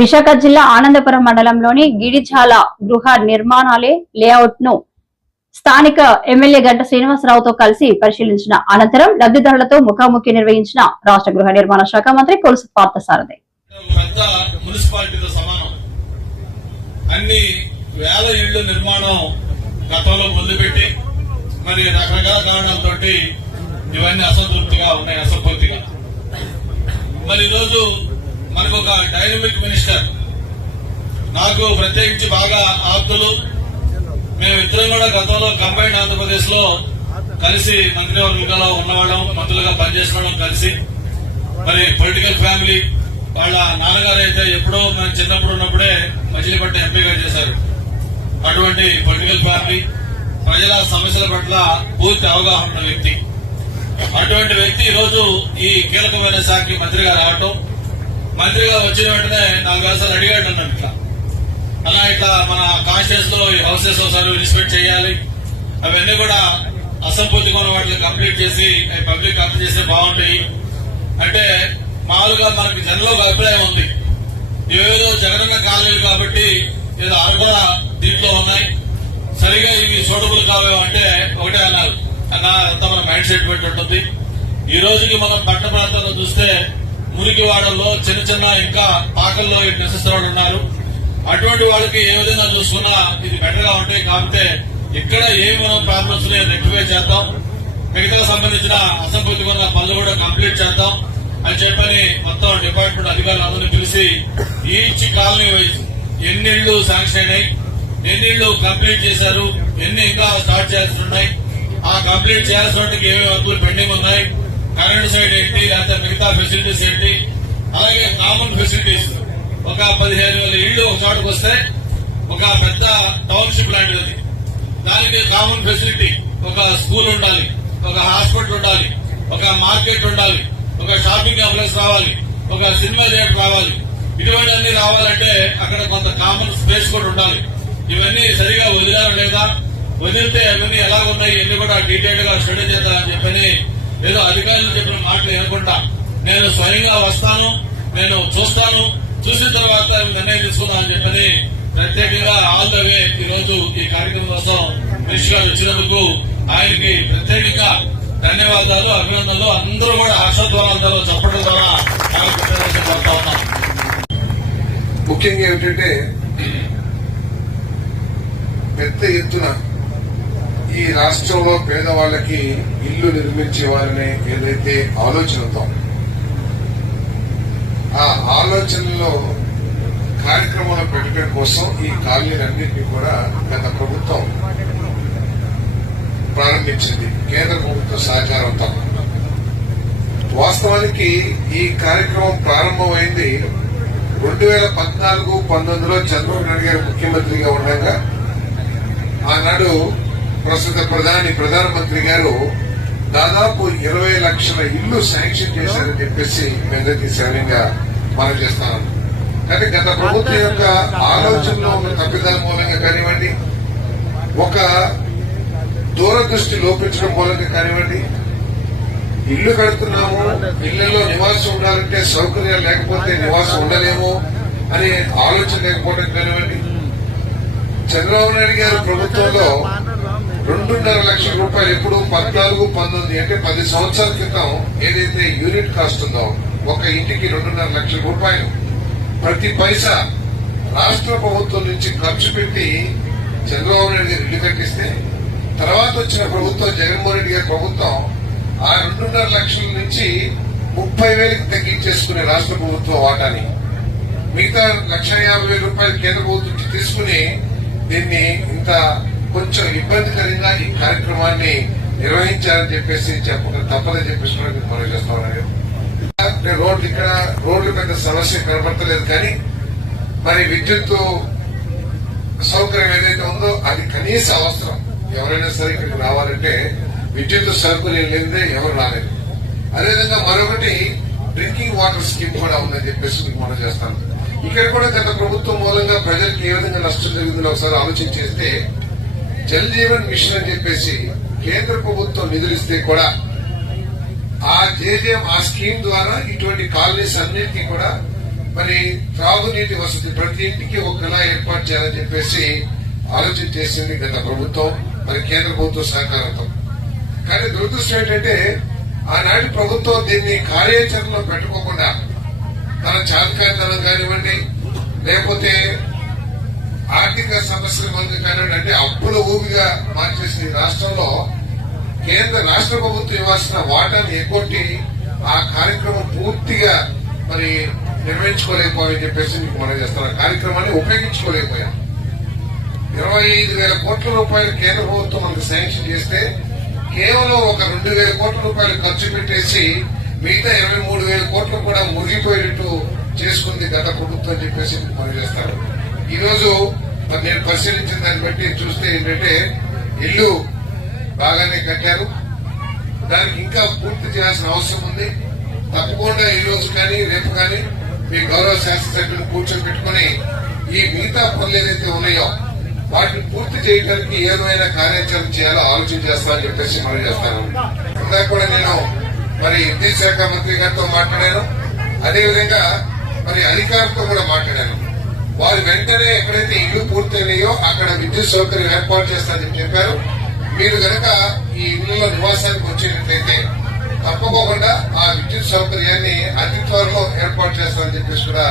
విశాఖ జిల్లా ఆనందపురం మండలంలోని గిడిచాల గృహ నిర్మాణాలే లేఅవుట్ ను స్థానిక ఎమ్మెల్యే గంట శ్రీనివాసరావుతో కలిసి పరిశీలించిన అనంతరం లబ్దిదారులతో ముఖాముఖి నిర్వహించిన రాష్ట్ర గృహ నిర్మాణ శాఖ మంత్రి కొలుసు పార్థసారథి. అన్ని వేల ఇళ్ల నిర్మాణం గతంలో మొదలుపెట్టి మరి రకరకాల కారణాలతోటి ఇవన్నీ అసంతృప్తిగా ఉన్నాయి, అసంపూర్తిగా. మరి ఈరోజు మనకు ఒక డైనమిక్ మినిస్టర్, నాకు ప్రత్యేకించి బాగా ఆప్తులు, మేమిద్దరం కూడా గతంలో కంబైన్డ్ ఆంధ్రప్రదేశ్ లో కలిసి మంత్రివర్గంలో ఉన్నవాళ్ళం, మంత్రులుగా పనిచేసిన కలిసి. మరి పొలిటికల్ ఫ్యామిలీ, వాళ్ళ నాన్నగారు అయితే ఎప్పుడో మనం చిన్నప్పుడు ఉన్నప్పుడే మచిలీపట్నం ఎంపీగా చేశారు. అటువంటి పొలిటికల్ ఫ్యామిలీ, ప్రజల సమస్యల పట్ల పూర్తి అవగాహన ఉన్న వ్యక్తి. అటువంటి వ్యక్తి ఈరోజు ఈ కీలకమైన శాఖకి మంత్రిగా రావటం, మంత్రిగా వచ్చిన వెంటనే 4 వేసాలు అడిగాడు అన్నట్టు. ఇట్లా మన కాన్స్టిట్యూన్స్ లో ఈ హౌసెస్ ఒకసారి ఇన్స్పెక్ట్ చేయాలి, అవన్నీ కూడా అసంపూర్తిగా ఉన్న వాటిని కంప్లీట్ చేసి పబ్లిక్ అర్థం చేస్తే బాగుంటాయి అంటే, మామూలుగా మనకి జనంలో ఒక అభిప్రాయం ఉంది, ఏదో జగనన్న కాలనీలు కాబట్టి ఏదో అరకొర దీంట్లో ఉన్నాయి, సరిగా ఇవి సూటబుల్ కావేమంటే ఒకటే అన్నారు. అంతా మన మైండ్ సెట్ పెట్టి ఉంటుంది. ఈ రోజుకి మనం పట్టణ ప్రాంతాల్లో చూస్తే మురికి వాడల్లో చిన్న చిన్న ఇంకా పాకల్లో నివసిస్తున్న వాళ్ళు ఉన్నారు. అటువంటి వాళ్ళకి ఏ విధంగా చూసుకున్నా ఇది బెటర్ గా ఉంటాయి. కాకపోతే ఇక్కడ ఏమి మనం ప్రాబ్లమ్స్ రెక్టిఫై చేద్దాం, మిగతా సంబంధించిన అసంపూర్తిగా ఉన్న పనులు కూడా కంప్లీట్ చేద్దాం అని చెప్పని మొత్తం డిపార్ట్మెంట్ అధికారులు అందరినీ పిలిచి ఈచ్ కాలనీ వైజ్ ఎన్ని ఇళ్లు శాంక్షన్ అయినాయి, ఎన్ని ఇళ్లు కంప్లీట్ చేశారు, ఎన్ని ఇంకా స్టార్ట్ చేయాల్సి ఉన్నాయి, ఆ కంప్లీట్ చేయాల్సిన ఏమేమి వర్కులు పెండింగ్ ఉన్నాయి, కరెంట్ సైడ్ ఏంటి, లేకపోతే మిగతా ఫెసిలిటీస్ ఏంటి, అలాగే కామన్ ఫెసిలిటీస్ ఒక 15,000 ఇళ్లు ఒక చోటకు వస్తే ఒక పెద్ద టౌన్షిప్ లాంటిది, దానికి కామన్ ఫెసిలిటీ ఒక స్కూల్ ఉండాలి, ఒక హాస్పిటల్ ఉండాలి, ఒక మార్కెట్ ఉండాలి, ఒక షాపింగ్ కాంప్లెక్స్ రావాలి, ఒక సినిమా థియేటర్ రావాలి. ఇటువంటివన్నీ రావాలంటే అక్కడ కొంత కామన్ స్పేస్ కూడా ఉండాలి. ఇవన్నీ సరిగా వదిలారా లేదా, వదిలితే అవన్నీ ఎలాగున్నాయి ఇవన్నీ కూడా డీటెయిల్ గా స్టడీ చేద్దామని చెప్పని ఏదో అధికారులు చెప్పిన మాటలు వినకుండా నేను స్వయంగా వస్తాను, నేను చూస్తాను, చూసిన తర్వాత నిర్ణయం తీసుకుందామని చెప్పని ప్రత్యేకంగా ఆల్ ద వే ఈ రోజు ఈ కార్యక్రమం కోసం మినిస్టర్ గారు వచ్చినందుకు ఆయనకి ప్రత్యేకంగా ధన్యవాదాలు, అభినందనలు. అందరూ కూడా హర్షధ్వానాలతో చెప్పడం ద్వారా చెప్తా ఉన్నాం. ముఖ్యంగా ఏమిటంటే పెద్ద ఎత్తున ఈ రాష్ట్రంలో పేదవాళ్లకి ఇల్లు నిర్మించేవారనే ఏదైతే ఆలోచన ఉందో, ఆ ఆలోచనలో కార్యక్రమాలు పెట్టడం కోసం ఈ కాలనీలన్నింటినీ కూడా గత ప్రభుత్వం ప్రారంభించింది, కేంద్ర ప్రభుత్వ సహకారంతో. వాస్తవానికి ఈ కార్యక్రమం ప్రారంభమైంది 2014-19లో చంద్రబాబు నాయుడు గారు ముఖ్యమంత్రిగా ఉండగా ఆనాడు ప్రస్తుత ప్రధానమంత్రి గారు దాదాపు 20 లక్షల ఇళ్లు శాంక్షన్ చేశారని చెప్పేసి మేందరికి సవినయంగా మనం చేస్తున్నాం. కానీ గత ప్రభుత్వం యొక్క ఆలోచనలో ఉన్న తప్పిదాల మూలంగా కానివ్వండి, ఒక దూరదృష్టి లోపించడం మూలంగా కానివ్వండి, ఇల్లు కడుతున్నాము, ఇళ్లలో నివాసం ఉండాలంటే సౌకర్యాలు లేకపోతే నివాసం ఉండలేము అనే ఆలోచన లేకపోవడం కానివ్వండి, చంద్రబాబు నాయుడు గారి ప్రభుత్వంలో 2.5 లక్షల రూపాయలు ఎప్పుడు 14-19 అంటే 10 సంవత్సరాల క్రితం ఏదైతే యూనిట్ కాస్ట్ ఉందో ఒక ఇంటికి 2.5 లక్షల రూపాయలు ప్రతి పైసా రాష్ట్ర ప్రభుత్వం నుంచి ఖర్చు పెట్టి చంద్రబాబు నాయుడు గారు ఇల్లు కట్టిస్తే, తర్వాత వచ్చిన ప్రభుత్వం జగన్మోహన్ రెడ్డి గారి ప్రభుత్వం ఆ 2.5 లక్షల నుంచి 30,000కి తగ్గించేసుకునే రాష్ట్ర ప్రభుత్వం వాటాని, మిగతా 1,50,000 రూపాయలు కేంద్ర ప్రభుత్వం నుంచి తీసుకుని దీన్ని ఇంత కొంచెం ఇబ్బందికరంగా ఈ కార్యక్రమాన్ని నిర్వహించాలని చెప్పేసి చెప్పక తప్పదని చెప్పేసి మనం చేస్తా ఉన్నాను. రోడ్లు ఇక్కడ రోడ్లు పెద్ద సమస్య కనబడతలేదు, కానీ మరి విద్యుత్ సౌకర్యం ఏదైతే ఉందో అది కనీస అవసరం. ఎవరైనా సరే ఇక్కడికి రావాలంటే విద్యుత్ సౌకర్యం లేదే ఎవరు రాలేదు. అదేవిధంగా మరొకటి డ్రింకింగ్ వాటర్ స్కీమ్ కూడా ఉందని చెప్పేసి మీకు మనం చేస్తాను. ఇక్కడ కూడా గత ప్రభుత్వం మూలంగా ప్రజలకు ఏ విధంగా నష్టం జరిగిందో ఒకసారి ఆలోచన చేస్తే, జల్ జీవన్ మిషన్ అని చెప్పేసి కేంద్ర ప్రభుత్వం నిధులిస్తే కూడా ఆ జేజేఎం ఆ స్కీమ్ ద్వారా ఇటువంటి కాలనీస్ అన్నింటినీ కూడా మరి త్రాగునీటి వసతి ప్రతి ఇంటికి ఒకలా ఏర్పాటు చేయాలని చెప్పేసి ఆలోచన చేసింది గత ప్రభుత్వం, మరి కేంద్ర ప్రభుత్వ సహకారంతో. కానీ దురదృష్టం ఏంటంటే ఆనాటి ప్రభుత్వం దీన్ని కార్యాచరణలో పెట్టుకోకుండా తన చాతకాంతనం కానివ్వండి, లేకపోతే ఆర్థిక సమస్యల మంది కానివ్వండి, అంటే అప్పుల ఊబిగా మార్చేసిన ఈ రాష్ట్రంలో రాష్ట్ర ప్రభుత్వం ఇవ్వాల్సిన వాటాను ఎగ్గొట్టి ఆ కార్యక్రమం పూర్తిగా మరి నిర్వహించుకోలేకపోయామని చెప్పేసి మీకు మనం చేస్తాను. కార్యక్రమాన్ని ఉపయోగించుకోలేకపోయాం. 25,000 కోట్ల రూపాయలు కేంద్ర ప్రభుత్వం మనకు శాంక్షన్ చేస్తే కేవలం ఒక 2,000 కోట్ల రూపాయలు ఖర్చు పెట్టేసి మిగతా 23,000 కోట్లు కూడా మురిగిపోయేటట్టు చేసుకుంది గత ప్రభుత్వం అని చెప్పేసి మనం చేస్తారు. ఈ రోజు మరి నేను పరిశీలించిన దాన్ని బట్టి చూస్తే ఏంటంటే ఇల్లు బాగానే కట్టారు, దానికి ఇంకా పూర్తి చేయాల్సిన అవసరం ఉంది. తప్పకుండా ఈ రోజు కానీ రేపు కానీ మీ గౌరవ శాసనసభ్యులు కూర్చొని పెట్టుకుని ఈ మిగతా పనులు ఏదైతే ఉన్నాయో వాటిని పూర్తి చేయడానికి ఏమైనా కార్యాచరణ చేయాలో ఆలోచన చేస్తామని చెప్పేసి మనం చేస్తాను. ఇందాక కూడా నేను మరి విద్యుత్ శాఖ మంత్రి గారితో మాట్లాడాను, అదేవిధంగా మరి అధికారులతో కూడా మాట్లాడాను. వారు వెంటనే ఎక్కడైతే ఇల్లు పూర్తయినాయో అక్కడ విద్యుత్ సౌకర్యం ఏర్పాటు చేస్తారని చెప్పారు. మీరు గనక ఈ ఇళ్లలో నివాసానికి వచ్చేటట్లయితే తప్పకుండా ఆ విద్యుత్ సౌకర్యాన్ని అతి త్వరలో ఏర్పాటు చేస్తారని చెప్పేసి కూడా